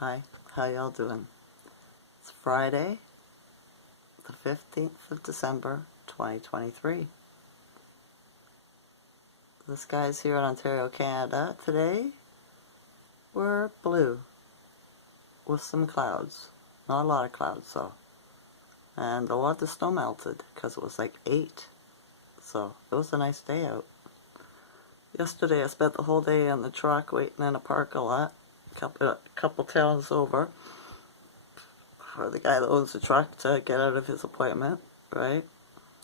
Hi, how y'all doing? It's Friday, the 15th of December, 2023. The skies here in Ontario, Canada today were blue with some clouds. Not a lot of clouds though. And a lot of the snow melted because it was like 8. So it was a nice day out. Yesterday I spent the whole day in the truck waiting in a parking lot, a couple towns over, for the guy that owns the truck to get out of his appointment, right?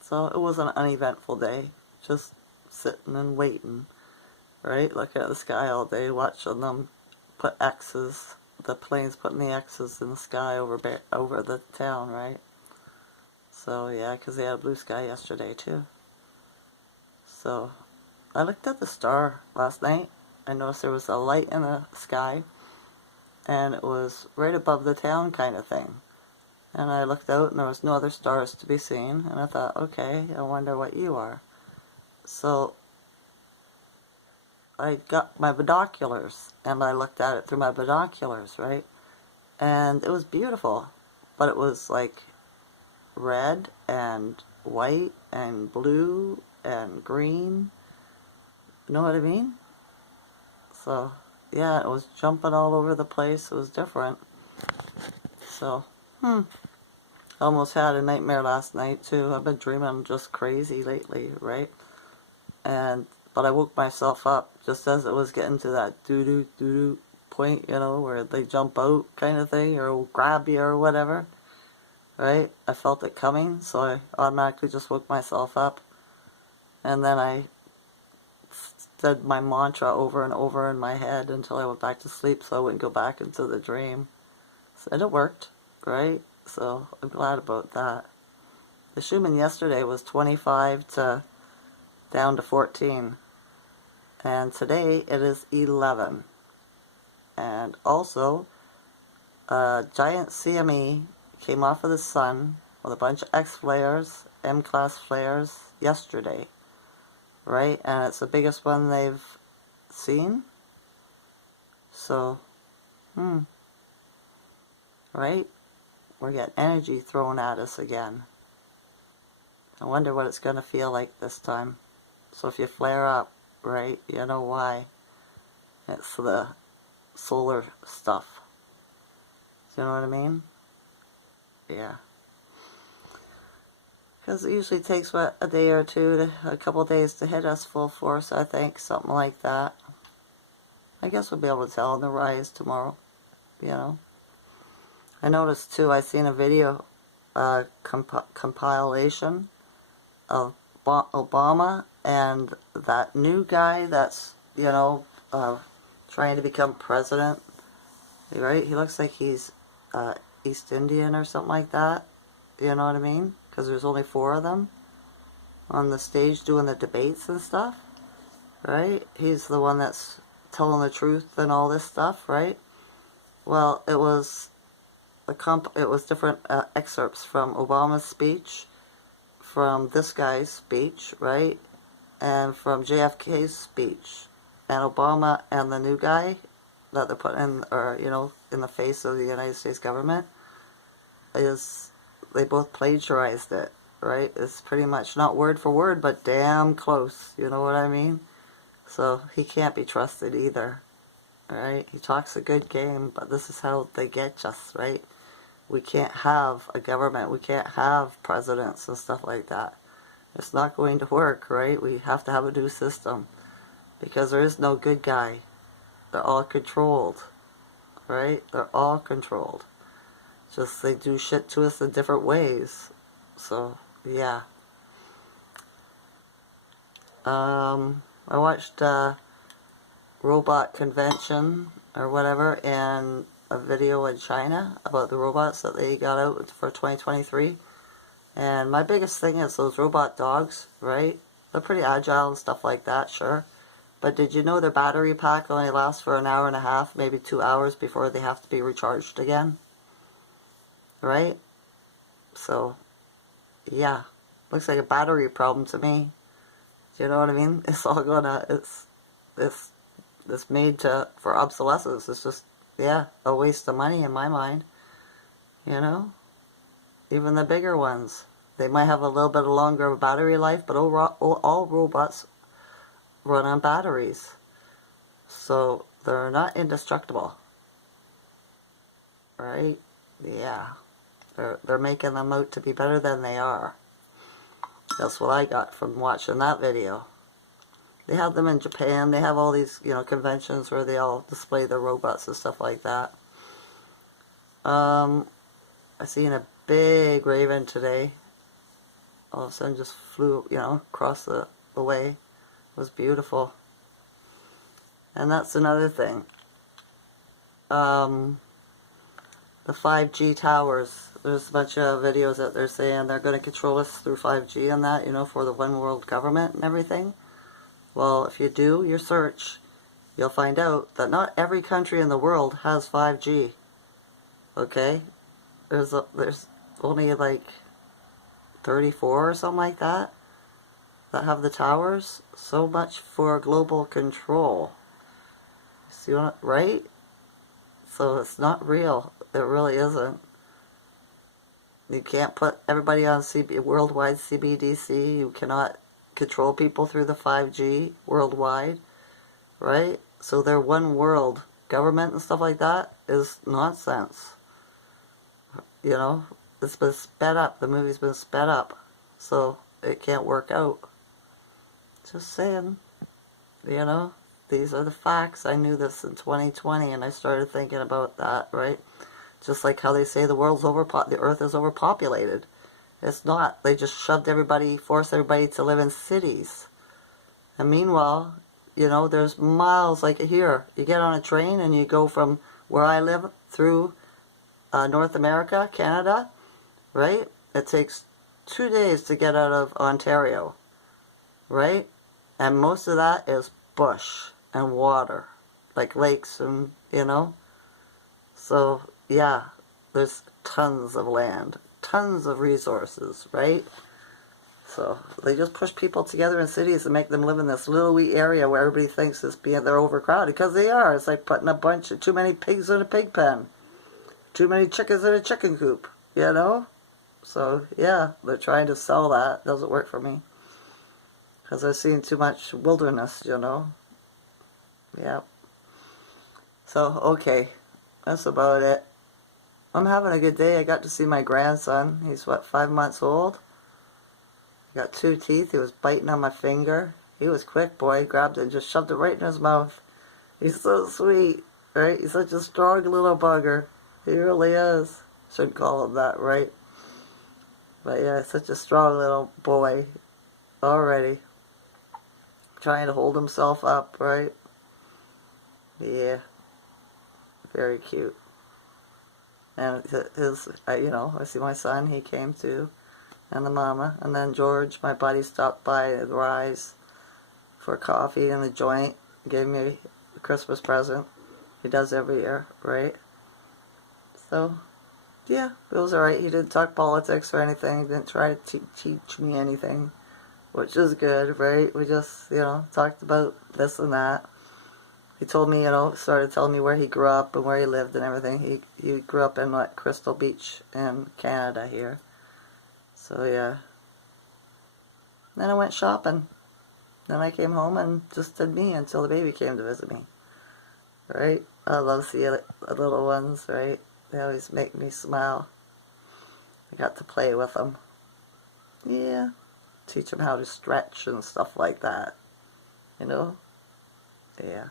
So it was an uneventful day, just sitting and waiting, right? Looking at the sky all day, watching them put X's, the planes putting the X's in the sky over the town, right? So yeah, because they had a blue sky yesterday too. So I looked at the star last night. I noticed there was a light in the sky, and it was right above the town kind of thing. And I looked out and there was no other stars to be seen, and I thought, okay, I wonder what you are. So I got my binoculars and I looked at it through my binoculars, right? And it was beautiful, but it was like red and white and blue and green. You know what I mean? So yeah, it was jumping all over the place. It was different. So, almost had a nightmare last night too. I've been dreaming just crazy lately, right? But I woke myself up just as it was getting to that doo-doo point, you know, where they jump out kind of thing, or grab you or whatever, right? I felt it coming, so I automatically just woke myself up. And then I said my mantra over and over in my head until I went back to sleep so I wouldn't go back into the dream. And it worked, right? So I'm glad about that. The Schumann yesterday was 25 to down to 14. And today it is 11. And also, a giant CME came off of the sun with a bunch of X flares, M-class flares, yesterday. Right? And it's the biggest one they've seen. So, right? We're getting energy thrown at us again. I wonder what it's going to feel like this time. So if you flare up, right, you know why. It's the solar stuff. Do you know what I mean? Yeah. Because it usually takes, what, a day or two, a couple days to hit us full force, I think. Something like that. I guess we'll be able to tell on the rise tomorrow, you know. I noticed too, I seen a video compilation of Obama and that new guy that's, you know, trying to become president, right? He looks like he's East Indian or something like that, you know what I mean? Because there's only 4 of them on the stage doing the debates and stuff, right? He's the one that's telling the truth and all this stuff, right? Well, it was different excerpts from Obama's speech, from this guy's speech, right, and from JFK's speech, and Obama and the new guy that they're putting in, or you know, in the face of the United States government, they both plagiarized it, right? It's pretty much not word for word, but damn close. You know what I mean? So he can't be trusted either, right? He talks a good game, but this is how they get us, right? We can't have a government, we can't have presidents and stuff like that. It's not going to work, right? We have to have a new system, because there is no good guy. They're all controlled, right? They're all controlled. Just they do shit to us in different ways. So, yeah. I watched Robot Convention or whatever, and a video in China about the robots that they got out for 2023. And my biggest thing is those robot dogs, right? They're pretty agile and stuff like that, sure. But did you know their battery pack only lasts for an hour and a half, maybe 2 hours before they have to be recharged again? Right? So, yeah. Looks like a battery problem to me. Do you know what I mean? It's all gonna, it's made for obsolescence. It's just, yeah, a waste of money in my mind, you know? Even the bigger ones. They might have a little bit longer of a battery life, but all robots run on batteries. So they're not indestructible, right? Yeah. They're making them out to be better than they are. That's what I got from watching that video. They have them in Japan. They have all these, conventions where they all display their robots and stuff like that. I seen a big raven today. All of a sudden just flew, across the way. It was beautiful. And that's another thing. The 5G towers. There's a bunch of videos that they're saying they're going to control us through 5G and that, for the one world government and everything. Well, if you do your search, you'll find out that not every country in the world has 5G. Okay? There's only like 34 or something like that have the towers. So much for global control. See what, right? So it's not real. It really isn't. You can't put everybody on worldwide CBDC. You cannot control people through the 5G worldwide, right? So their one world government and stuff like that is nonsense. It's been sped up. The movie's been sped up, so it can't work out. Just saying, these are the facts. I knew this in 2020, and I started thinking about that, right? Just like how they say the Earth is overpopulated. It's not. They just forced everybody to live in cities. And meanwhile, there's miles like here. You get on a train and you go from where I live through North America, Canada, right? It takes 2 days to get out of Ontario, right? And most of that is bush and water, like lakes and, So, yeah, there's tons of land, tons of resources, right? So they just push people together in cities and make them live in this little wee area where everybody thinks they're overcrowded, because they are. It's like putting too many pigs in a pig pen, too many chickens in a chicken coop, So yeah, they're trying to sell that. Doesn't work for me, because I've seen too much wilderness, Yeah. So okay, that's about it. I'm having a good day. I got to see my grandson. He's 5 months old. Got 2 teeth. He was biting on my finger. He was quick, boy. He grabbed it and just shoved it right in his mouth. He's so sweet, right? He's such a strong little bugger. He really is. Shouldn't call him that, right? But yeah, such a strong little boy already. Trying to hold himself up, right? Yeah. Very cute. And I see my son. He came too. And the mama. And then George, my buddy, stopped by at Rise for coffee and a joint. Gave me a Christmas present. He does every year, right? So, yeah, it was alright. He didn't talk politics or anything. He didn't try to teach me anything, which is good, right? We just, talked about this and that. He told me, started telling me where he grew up and where he lived and everything. He grew up in, Crystal Beach in Canada here. So, yeah. Then I went shopping. Then I came home and just did me until the baby came to visit me. Right? I love seeing the little ones, right? They always make me smile. I got to play with them. Yeah. Teach them how to stretch and stuff like that. Yeah.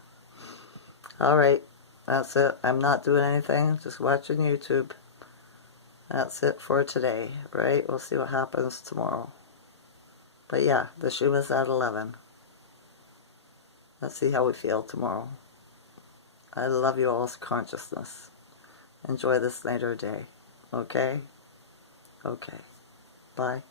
Alright. That's it. I'm not doing anything. Just watching YouTube. That's it for today, right? We'll see what happens tomorrow. But yeah, the Schumann's at 11. Let's see how we feel tomorrow. I love you all's consciousness. Enjoy this night or day. Okay? Okay. Bye.